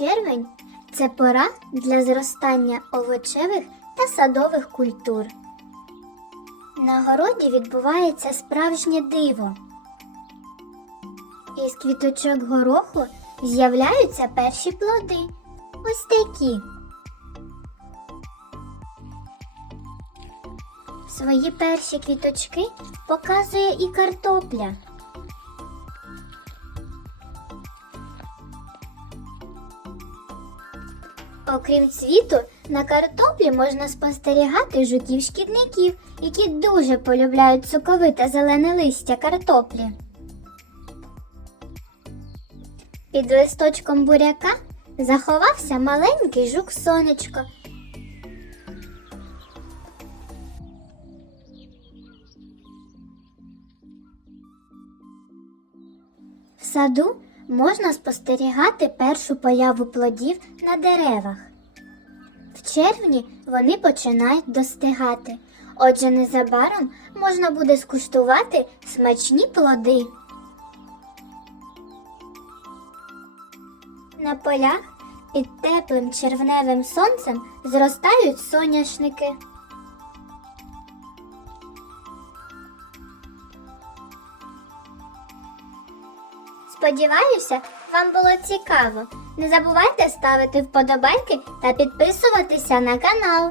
Червень це пора для зростання овочевих та садових культур. На городі відбувається справжнє диво. Із квіточок гороху з'являються перші плоди. Ось такі. Свої перші квіточки показує і картопля. Окрім цвіту, на картоплі можна спостерігати жуків-шкідників, які дуже полюбляють соковите зелене листя картоплі. Під листочком буряка заховався маленький жук-сонечко. В саду можна спостерігати першу появу плодів на деревах. В червні вони починають достигати, отже, незабаром можна буде скуштувати смачні плоди. На полях під теплим червневим сонцем зростають соняшники. Сподіваюся, вам було цікаво. Не забувайте ставити вподобайки та підписуватися на канал.